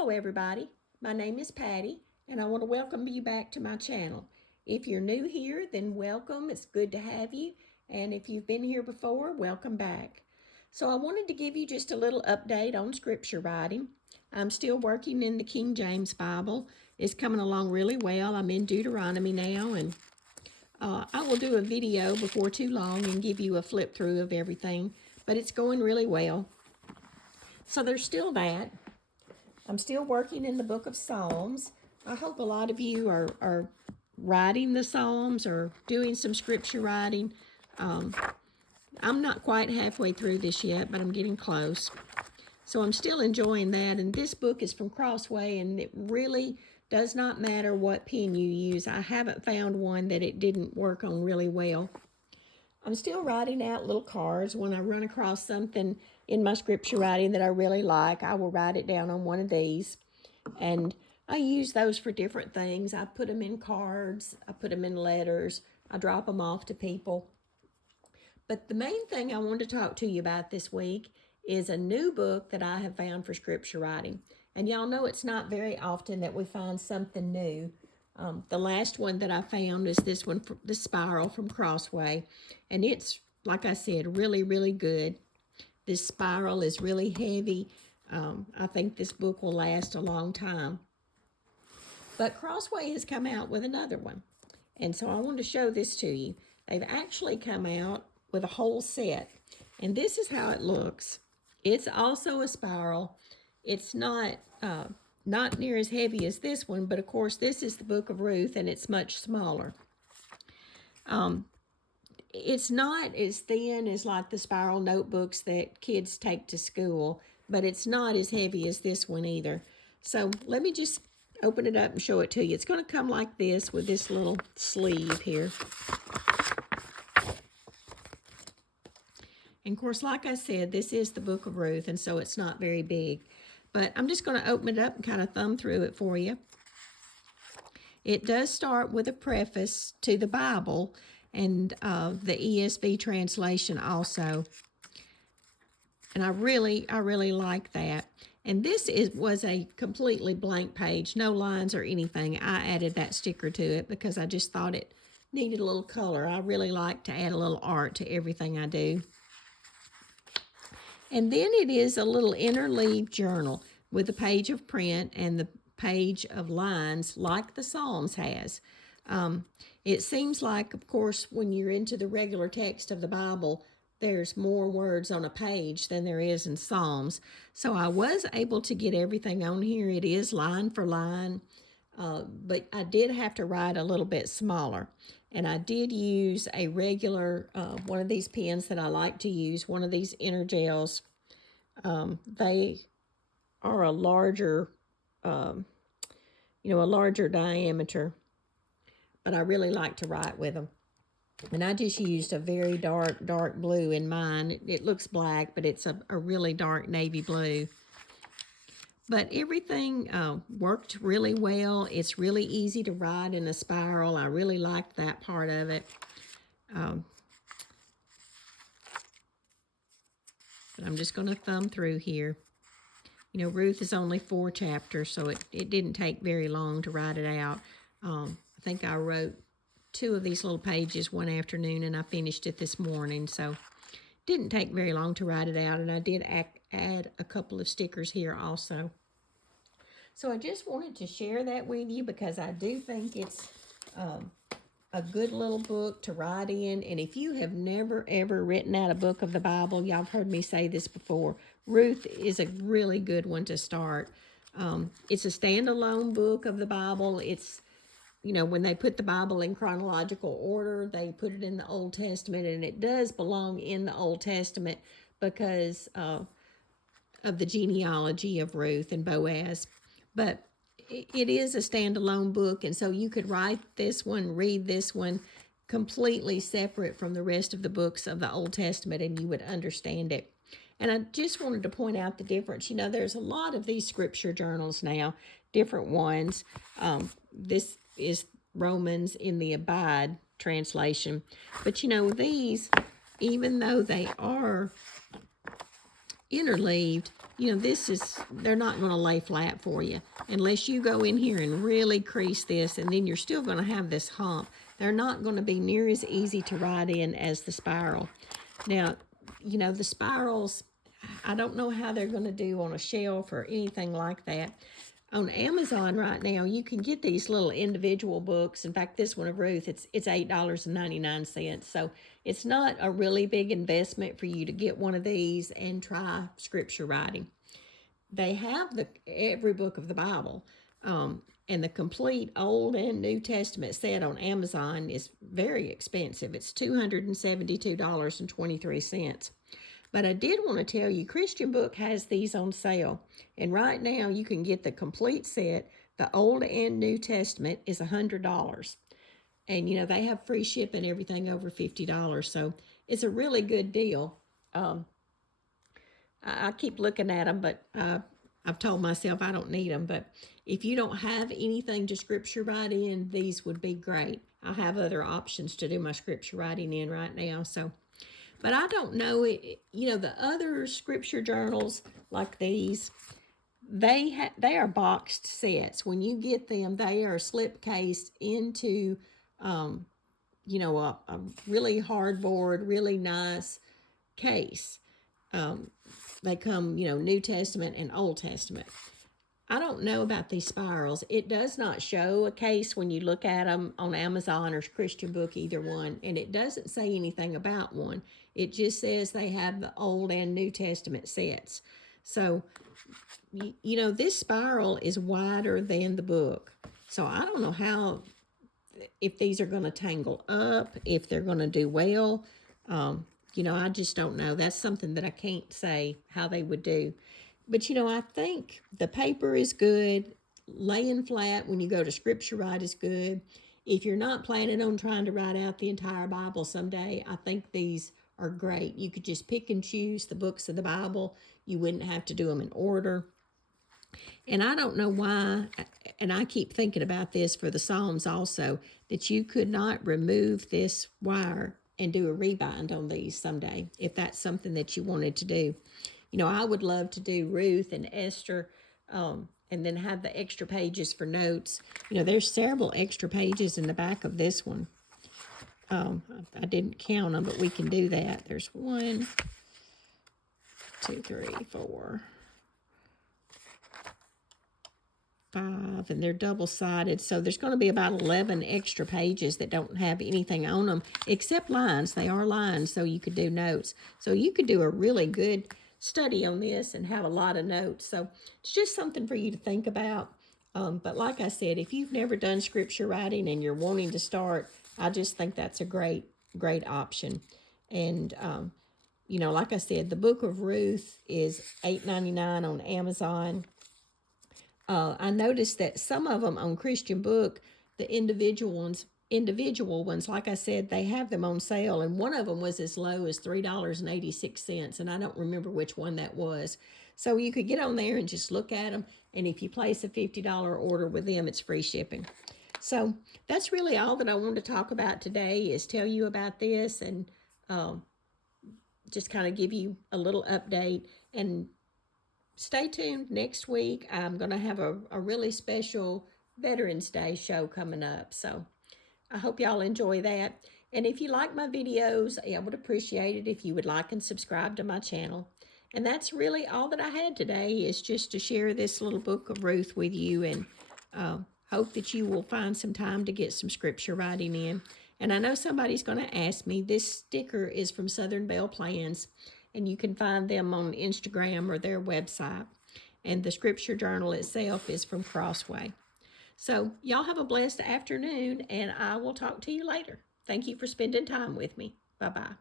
Hello everybody, my name is Patty and I want to welcome you back to my channel. If you're new here, then welcome, it's good to have you, and if you've been here before, welcome back. So I wanted to give you just a little update on scripture writing. I'm still working in the King James Bible. It's coming along really well. I'm in Deuteronomy now, and I will do a video before too long and give you a flip through of everything, but it's going really well. So there's still that. I'm still working in the book of Psalms. I hope a lot of you are writing the Psalms or doing some scripture writing. I'm not quite halfway through this yet, but I'm getting close. So I'm still enjoying that. And this book is from Crossway, and it really does not matter what pen you use. I haven't found one that it didn't work on really well. I'm still writing out little cards. When I run across something in my scripture writing that I really like, I will write it down on one of these. And I use those for different things. I put them in cards, I put them in letters, I drop them off to people. But the main thing I wanted to talk to you about this week is a new book that I have found for scripture writing. And y'all know it's not very often that we find something new. The last one that I found is this one, the Spiral from Crossway. And it's, like I said, really, really good. This spiral is really heavy. I think this book will last a long time. But Crossway has come out with another one. And so I wanted to show this to you. They've actually come out with a whole set. And this is how it looks. It's also a spiral. It's not near as heavy as this one, but of course this is the Book of Ruth and it's much smaller. It's not as thin as like the spiral notebooks that kids take to school, but it's not as heavy as this one either. So let me just open it up and show it to you. It's going to come like this with this little sleeve here. And of course, like I said, this is the Book of Ruth, and so it's not very big. But I'm just going to open it up and kind of thumb through it for you. It does start with a preface to the Bible and the ESV translation also. And I really like that. And this was a completely blank page, no lines or anything. I added that sticker to it because I just thought it needed a little color. I really like to add a little art to everything I do. And then it is a little interleaved journal with a page of print and the page of lines like the Psalms has. It seems like, of course, when you're into the regular text of the Bible, there's more words on a page than there is in Psalms. So I was able to get everything on here. It is line for line, but I did have to write a little bit smaller. And I did use a regular, one of these pens that I like to use, one of these Energels. They are a larger, a larger diameter, but I really like to write with them. And I just used a very dark blue in mine. It looks black, but it's a really dark navy blue. But everything worked really well. It's really easy to write in a spiral. I really liked that part of it. But I'm just going to thumb through here. You know, Ruth is only 4 chapters, so it didn't take very long to write it out. I think I wrote 2 of these little pages one afternoon, and I finished it this morning, so it didn't take very long to write it out, and I did add a couple of stickers here also. So I just wanted to share that with you because I do think it's a good little book to write in. And if you have never, ever written out a book of the Bible, y'all have heard me say this before, Ruth is a really good one to start. It's a standalone book of the Bible. It's, you know, when they put the Bible in chronological order, they put it in the Old Testament, and it does belong in the Old Testament because of the genealogy of Ruth and Boaz. But it is a standalone book, and so you could write this one, read this one completely separate from the rest of the books of the Old Testament, and you would understand it. And I just wanted to point out the difference. You know, there's a lot of these scripture journals now, different ones. This is Romans in the Abide translation. But, you know, these, even though they are interleaved, they're not going to lay flat for you unless you go in here and really crease this, and then you're still going to have this hump. They're not going to be near as easy to write in as the spiral. Now, the spirals, I don't know how they're going to do on a shelf or anything like that. On Amazon right now, you can get these little individual books. In fact, this one of Ruth, it's $8.99. So it's not a really big investment for you to get one of these and try scripture writing. They have every book of the Bible, and the complete Old and New Testament set on Amazon is very expensive. It's $272.23. But I did want to tell you, Christian Book has these on sale. And right now you can get the complete set. The Old and New Testament is $100. And, they have free shipping, everything over $50. So it's a really good deal. I keep looking at them, but I've told myself I don't need them. But if you don't have anything to scripture write in, these would be great. I have other options to do my scripture writing in right now. But I don't know, the other scripture journals like these, they are boxed sets. When you get them, they are slip cased into, a really hardboard, really nice case. They come, New Testament and Old Testament. I don't know about these spirals. It does not show a case when you look at them on Amazon or Christian Book, either one, and it doesn't say anything about one. It just says they have the Old and New Testament sets. So, this spiral is wider than the book. So I don't know if these are going to tangle up, if they're going to do well. I just don't know. That's something that I can't say how they would do. But, I think the paper is good. Laying flat when you go to scripture write is good. If you're not planning on trying to write out the entire Bible someday, I think these are great. You could just pick and choose the books of the Bible. You wouldn't have to do them in order. And I don't know why, and I keep thinking about this for the Psalms also, that you could not remove this wire and do a rebind on these someday, if that's something that you wanted to do. I would love to do Ruth and Esther, and then have the extra pages for notes. There's several extra pages in the back of this one. I didn't count them, but we can do that. There's 1, 2, 3, 4, 5, and they're double-sided. So there's going to be about 11 extra pages that don't have anything on them except lines. They are lines, so you could do notes. So you could do a really good study on this and have a lot of notes. So it's just something for you to think about. But like I said, if you've never done scripture writing and you're wanting to start, I just think that's a great option. And, like I said, the Book of Ruth is $8.99 on Amazon. I noticed that some of them on Christian Book, the individual ones, like I said, they have them on sale, and one of them was as low as $3.86, and I don't remember which one that was. So you could get on there and just look at them, and if you place a $50 order with them, it's free shipping. So that's really all that I wanted to talk about today, is tell you about this and just kind of give you a little update. And stay tuned. Next week, I'm going to have a really special Veterans Day show coming up. So I hope y'all enjoy that. And if you like my videos, I would appreciate it if you would like and subscribe to my channel. And that's really all that I had today, is just to share this little book of Ruth with you, and hope that you will find some time to get some scripture writing in. And I know somebody's going to ask me, this sticker is from Southern Belle Plans, and you can find them on Instagram or their website. And the scripture journal itself is from Crossway. So y'all have a blessed afternoon, and I will talk to you later. Thank you for spending time with me. Bye-bye.